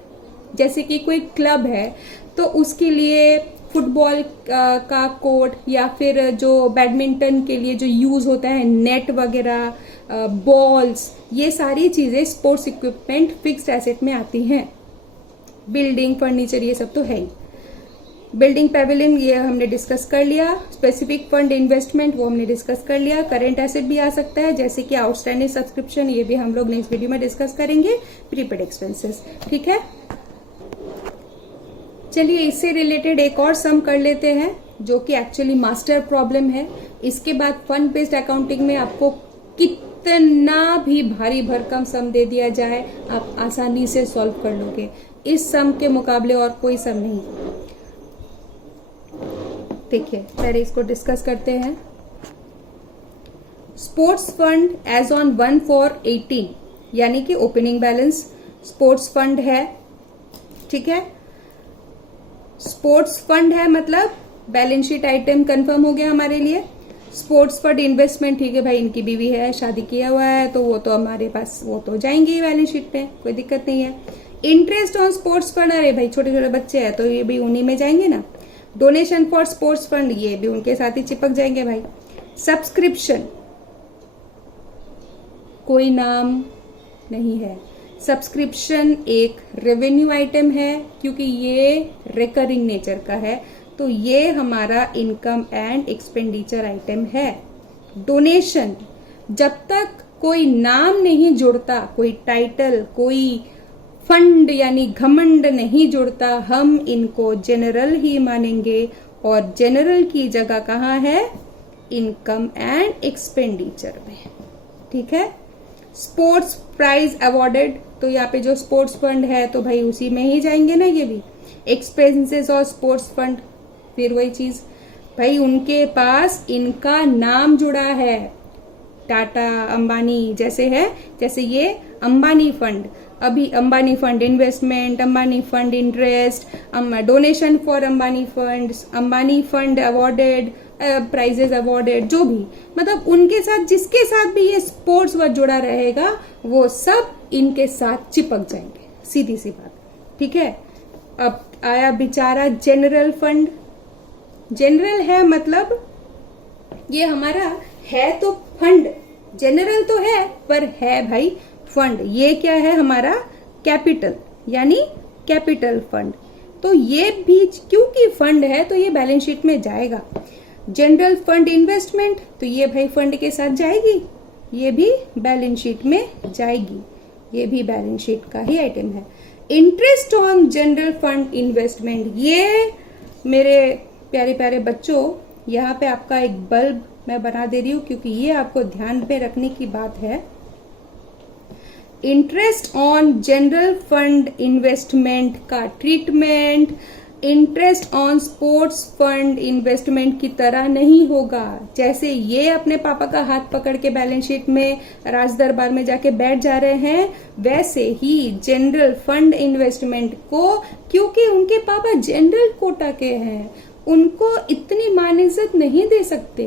जैसे कि कोई क्लब है तो उसके लिए फुटबॉल का कोर्ट या फिर जो बैडमिंटन के लिए जो यूज होता है नेट वगैरह, बॉल्स, ये सारी चीजें स्पोर्ट्स इक्विपमेंट फिक्स्ड एसेट में आती हैं। बिल्डिंग, फर्नीचर, ये सब तो है ही। बिल्डिंग, पेविलियन ये हमने डिस्कस कर लिया। स्पेसिफिक फंड इन्वेस्टमेंट वो हमने डिस्कस कर लिया। करंट एसेट भी आ सकता है जैसे कि आउटस्टैंडिंग सब्सक्रिप्शन, ये भी हम लोग नेक्स्ट वीडियो में डिस्कस करेंगे। Prepaid expenses. ठीक है। चलिए इससे रिलेटेड एक और सम कर लेते हैं जो कि एक्चुअली मास्टर प्रॉब्लम है। इसके बाद फंड बेस्ड अकाउंटिंग में आपको कितना भी भारी भरकम सम दे दिया जाए आप आसानी से सॉल्व कर लोगे। इस सम के मुकाबले और कोई सम नहीं। देखिए पहले इसको डिस्कस करते हैं। स्पोर्ट्स फंड एज ऑन 1/4/18 यानी कि ओपनिंग बैलेंस स्पोर्ट्स फंड है, ठीक है। स्पोर्ट्स फंड है मतलब बैलेंस शीट आइटम कंफर्म हो गया हमारे लिए। स्पोर्ट्स फंड इन्वेस्टमेंट, ठीक है भाई, इनकी बीवी है, शादी किया हुआ है, तो वो तो हमारे पास वो तो जाएंगे बैलेंस शीट पे, कोई दिक्कत नहीं है। इंटरेस्ट ऑन स्पोर्ट्स फंड, अरे भाई छोटे छोटे बच्चे हैं तो ये भी उन्हीं में जाएंगे ना। डोनेशन फॉर स्पोर्ट्स फंड, ये भी उनके साथ ही चिपक जाएंगे भाई। सब्सक्रिप्शन, कोई नाम नहीं है। सब्सक्रिप्शन एक रेवेन्यू आइटम है क्योंकि ये रिकरिंग नेचर का है, तो ये हमारा इनकम एंड एक्सपेंडिचर आइटम है। डोनेशन, जब तक कोई नाम नहीं जुड़ता, कोई टाइटल, कोई फंड यानी घमंड नहीं जुड़ता, हम इनको जनरल ही मानेंगे और जनरल की जगह कहाँ है? इनकम एंड एक्सपेंडिचर में, ठीक है। स्पोर्ट्स प्राइज अवॉर्डेड, तो यहाँ पे जो स्पोर्ट्स फंड है तो भाई उसी में ही जाएंगे ना ये भी। एक्सपेंसेस और स्पोर्ट्स फंड, फिर वही चीज भाई, उनके पास इनका नाम जुड़ा है। टाटा, अंबानी जैसे है, जैसे ये अंबानी फंड, अभी Ambani fund investment, Ambani fund interest, donation for Ambani fund, Ambani fund awarded, prizes awarded, जो भी, मतलब उनके साथ जिसके साथ भी ये स्पोर्ट्स वर्ड जुड़ा रहेगा वो सब इनके साथ चिपक जाएंगे, सीधी सी बात, ठीक है। अब आया बेचारा जनरल फंड। जनरल है मतलब ये हमारा है तो फंड, जनरल तो है पर है भाई फंड। ये क्या है? हमारा कैपिटल, यानी कैपिटल फंड। तो ये भी क्योंकि फंड है तो ये बैलेंस शीट में जाएगा। जनरल फंड इन्वेस्टमेंट, तो ये भाई फंड के साथ जाएगी, ये भी बैलेंस शीट में जाएगी, ये भी बैलेंस शीट का ही आइटम है। Interest on general fund investment, ये मेरे प्यारे प्यारे बच्चों, यहाँ पे आपका एक बल्ब मैं बना दे रही हूँ क्योंकि ये आपको ध्यान में रखने की बात है। Interest on general fund investment का treatment interest on sports fund investment की तरह नहीं होगा। जैसे ये अपने पापा का हाथ पकड़ के बैलेंस शीट में राज दरबार में जाके बैठ जा रहे हैं, वैसे ही जनरल फंड इन्वेस्टमेंट को, क्योंकि उनके पापा जनरल कोटा के हैं, उनको इतनी मानियत नहीं दे सकते।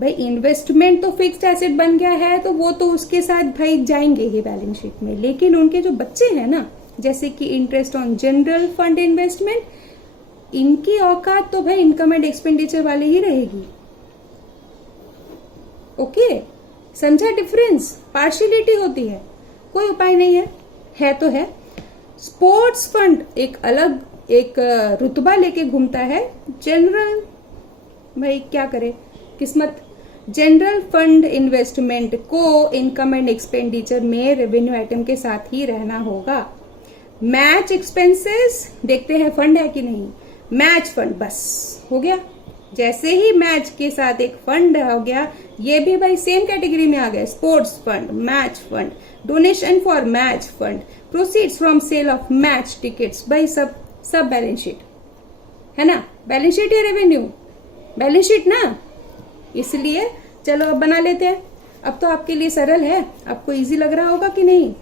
भाई इन्वेस्टमेंट तो फिक्स्ड एसेट बन गया है तो वो तो उसके साथ भाई जाएंगे ही बैलेंस शीट में, लेकिन उनके जो बच्चे हैं ना, जैसे कि interest on general fund investment, इनकी औकात तो भाई इनकम एंड एक्सपेंडिचर वाले ही रहेगी। ओके, समझा डिफरेंस? पार्शियलिटी होती है, कोई उपाय नहीं है तो है। स्पोर्ट्स फंड एक अलग एक रुतबा लेके घूमता है। जनरल भाई क्या करे किस्मत। जनरल फंड इन्वेस्टमेंट को इनकम एंड एक्सपेंडिचर में रेवेन्यू आइटम के साथ ही रहना होगा। मैच एक्सपेंसेस, देखते हैं फंड है कि नहीं। मैच फंड, बस हो गया। जैसे ही मैच के साथ एक फंड हो गया, ये भी भाई सेम कैटेगरी में आ गया। Sports fund, match fund, donation for match fund, proceeds from sale of match tickets, भाई सब बैलेंस शीट है ना। बैलेंस शीट या रेवेन्यू? बैलेंस शीट ना, इसलिए चलो अब बना लेते हैं। अब तो आपके लिए सरल है, आपको इजी लग रहा होगा कि नहीं।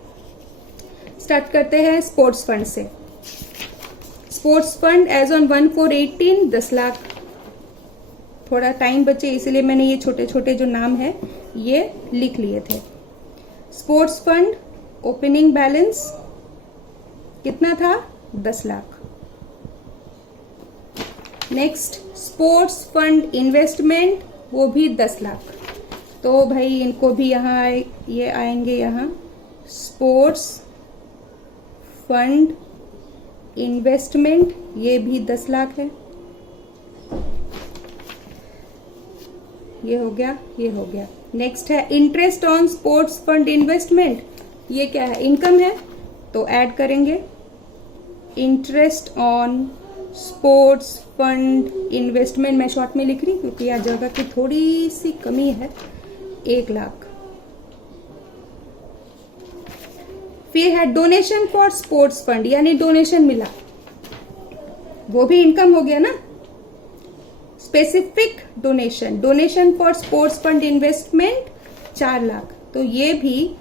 स्टार्ट करते हैं स्पोर्ट्स फंड से। Sports fund as on 1/4/18 10 lakh. थोड़ा टाइम बचे इसलिए मैंने ये छोटे छोटे जो नाम है ये लिख लिए थे। स्पोर्ट्स फंड ओपनिंग बैलेंस कितना था? 10 lakh. Next sports fund investment, वो भी 10 लाख। तो भाई इनको भी यहाँ ये आएंगे, यहाँ स्पोर्ट्स फंड इन्वेस्टमेंट, ये भी 10 लाख है। ये हो गया, ये हो गया। नेक्स्ट है interest on sports fund investment, ये क्या है? इनकम है तो ऐड करेंगे। Interest on sports fund investment, मैं शॉर्ट में लिख रही क्योंकि यहाँ जगह की थोड़ी सी कमी है, 1 लाख। फिर है डोनेशन फॉर स्पोर्ट्स फंड, यानी डोनेशन मिला, वो भी इनकम हो गया ना। Specific donation, donation for sports fund investment 4 lakh, तो ये भी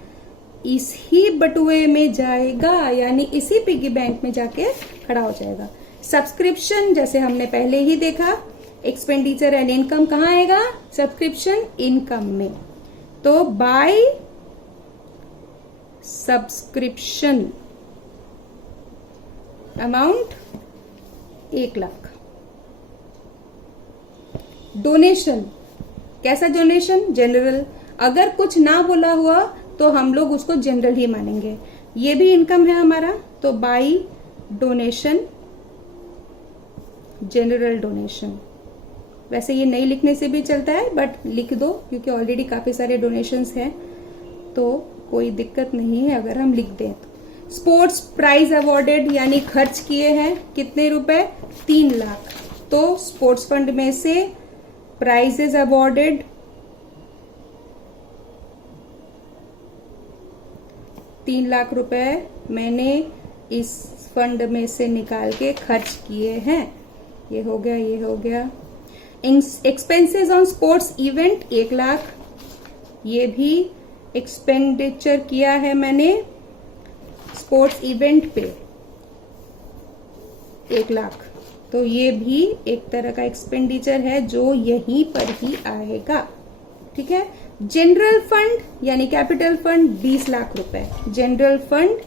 इसी बटुए में जाएगा, यानी इसी पिगी बैंक में जाके खड़ा हो जाएगा। सब्सक्रिप्शन जैसे हमने पहले ही देखा, एक्सपेंडिचर एंड इनकम कहाँ आएगा? सब्सक्रिप्शन इनकम में। तो by subscription amount 1 lakh. Donation, कैसा डोनेशन? जनरल। अगर कुछ ना बोला हुआ तो हम लोग उसको जनरल ही मानेंगे। ये भी इनकम है हमारा, तो बाई डोनेशन जनरल डोनेशन। वैसे ये नहीं लिखने से भी चलता है, बट लिख दो क्योंकि ऑलरेडी काफी सारे डोनेशंस हैं, तो कोई दिक्कत नहीं है अगर हम लिख दें तो। स्पोर्ट्स प्राइज अवॉर्डेड, यानी खर्च किए हैं कितने रुपए? 3 लाख। तो स्पोर्ट्स फंड में से प्राइजेज अवॉर्डेड 3 लाख रुपए मैंने इस फंड में से निकाल के खर्च किए हैं। ये हो गया, ये हो गया। Expenses on sports event 1 lakh, ये भी एक्सपेंडिचर किया है मैंने स्पोर्ट्स इवेंट पे 1 लाख, तो ये भी एक तरह का एक्सपेंडिचर है जो यहीं पर ही आएगा। ठीक है। जनरल फंड यानी कैपिटल फंड 20 लाख रुपए, जनरल फंड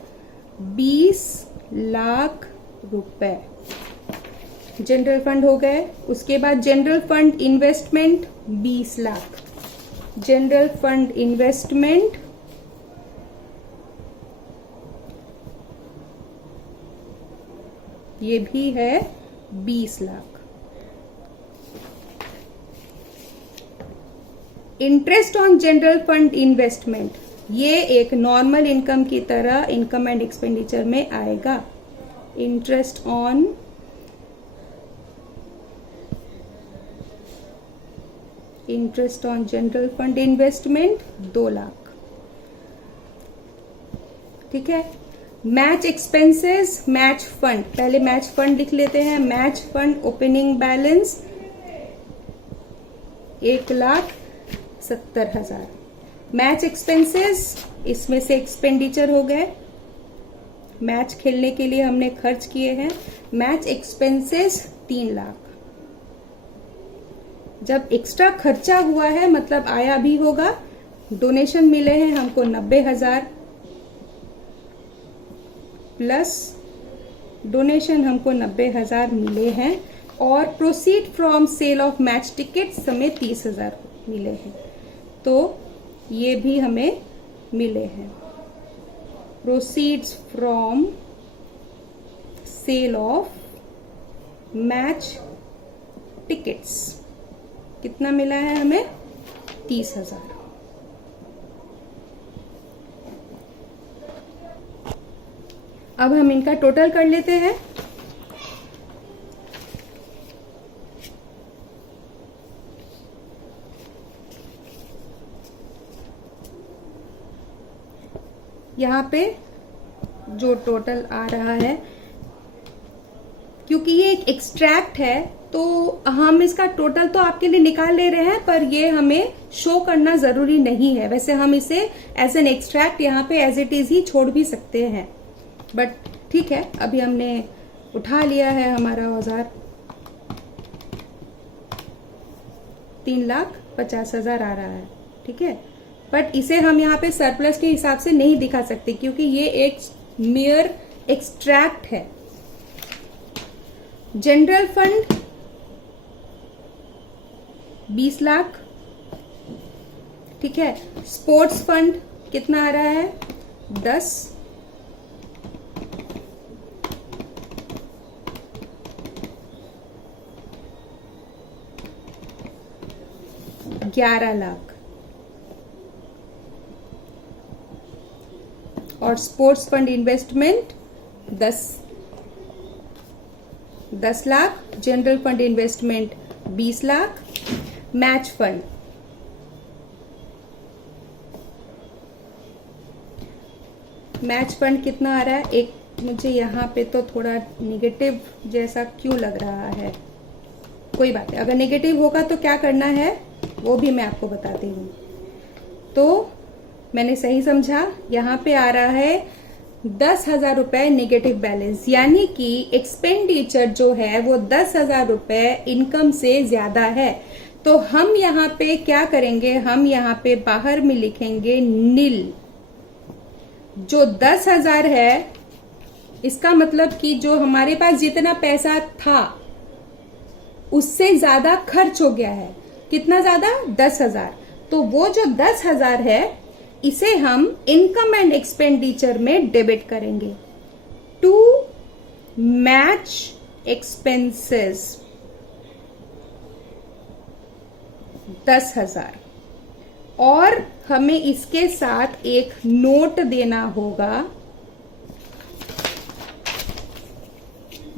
20 लाख रुपए जनरल फंड हो गए। उसके बाद general fund investment 20 lakh, general fund investment ये भी है 20 lakh. Interest on general fund investment, ये एक नॉर्मल इनकम की तरह इनकम एंड एक्सपेंडिचर में आएगा। Interest on general fund investment 2 lakh. ठीक है। मैच एक्सपेंसेस, मैच फंड, पहले मैच फंड लिख लेते हैं। Match fund opening balance 1,70,000। Match expenses, इसमें से एक्सपेंडिचर हो गए, मैच खेलने के लिए हमने खर्च किए हैं। Match expenses 3 lakh. जब एक्स्ट्रा खर्चा हुआ है मतलब आया भी होगा। डोनेशन मिले हैं हमको 90,000 प्लस डोनेशन हमको 90,000 मिले हैं, और proceed from sale of match tickets हमें 30,000 मिले हैं, तो ये भी हमें मिले हैं। Proceeds from sale of match tickets कितना मिला है हमें? 30,000। अब हम इनका टोटल कर लेते हैं। यहाँ पे जो टोटल आ रहा है, क्योंकि ये एक एक्सट्रैक्ट है तो हम इसका टोटल तो आपके लिए निकाल ले रहे हैं, पर ये हमें शो करना जरूरी नहीं है। वैसे हम इसे एज एन एक्सट्रैक्ट यहाँ पे एज इट इज ही छोड़ भी सकते हैं, बट ठीक है, अभी हमने उठा लिया है हमारा औजार। 3,50,000 आ रहा है। ठीक है, बट इसे हम यहाँ पे सरप्लस के हिसाब से नहीं दिखा सकते क्योंकि ये एक मेयर एक्सट्रैक्ट है। General fund 20 lakh. ठीक है। स्पोर्ट्स फंड कितना आ रहा है? 10। $11 लाख। और sports fund investment 10 10 lakh, general fund investment 20 lakh, match fund कितना आ रहा है? एक मुझे यहाँ पे तो थोड़ा निगेटिव जैसा क्यों लग रहा है, कोई बात नहीं, अगर नेगेटिव होगा तो क्या करना है वो भी मैं आपको बताती हूँ। तो मैंने सही समझा, यहाँ पे आ रहा है 10,000 रुपए नेगेटिव बैलेंस, यानी कि एक्सपेंडिचर जो है वो 10,000 रुपए इनकम से ज्यादा है। तो हम यहाँ पे क्या करेंगे, हम यहाँ पे बाहर में लिखेंगे नील। जो 10,000 है इसका मतलब कि जो हमारे पास जितना पैसा था उससे ज्यादा खर्च हो गया है। कितना ज्यादा? 10,000। तो वो जो 10,000 है इसे हम इनकम एंड एक्सपेंडिचर में डेबिट करेंगे। टू मैच एक्सपेंसेस 10,000, और हमें इसके साथ एक नोट देना होगा,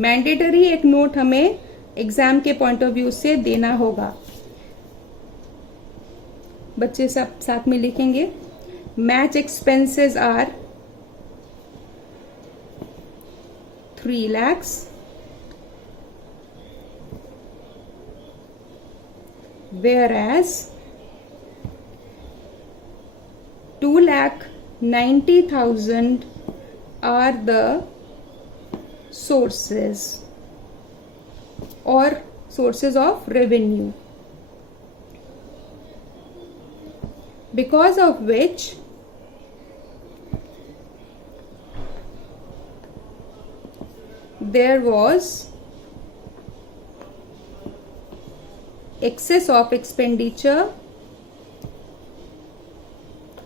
मैंडेटरी एक नोट हमें एग्जाम के पॉइंट ऑफ व्यू से देना होगा। बच्चे सब साथ में लिखेंगे, match expenses are 3 lakhs, whereas 2,90,000 are the sources or sources of revenue, because of which there was excess of expenditure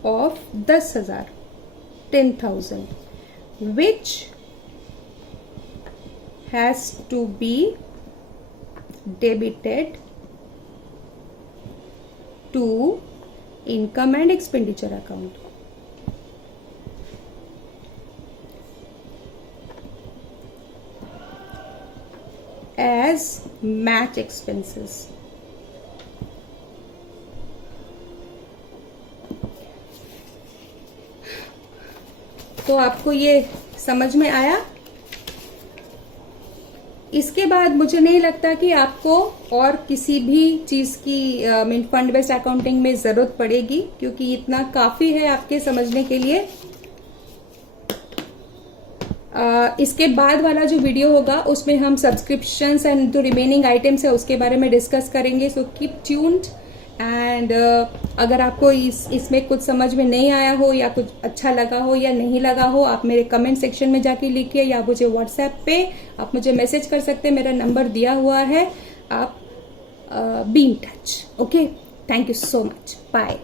of 10,000, which has to be debited to income and expenditure account. As match expenses. तो आपको ये समझ में आया? इसके बाद मुझे नहीं लगता कि आपको और किसी भी चीज की मीन फंड बेस्ड अकाउंटिंग में जरूरत पड़ेगी, क्योंकि इतना काफी है आपके समझने के लिए। इसके बाद वाला जो वीडियो होगा उसमें हम सब्सक्रिप्शंस एंड जो रिमेनिंग आइटम्स है उसके बारे में डिस्कस करेंगे। सो कीप ट्यून्ड एंड अगर आपको इसमें कुछ समझ में नहीं आया हो या कुछ अच्छा लगा हो या नहीं लगा हो, आप मेरे कमेंट सेक्शन में जाके लिखिए या मुझे व्हाट्सएप पे आप मुझे मैसेज कर सकते हैं, मेरा नंबर दिया हुआ है। आप be in touch. Okay, thank you so much, bye.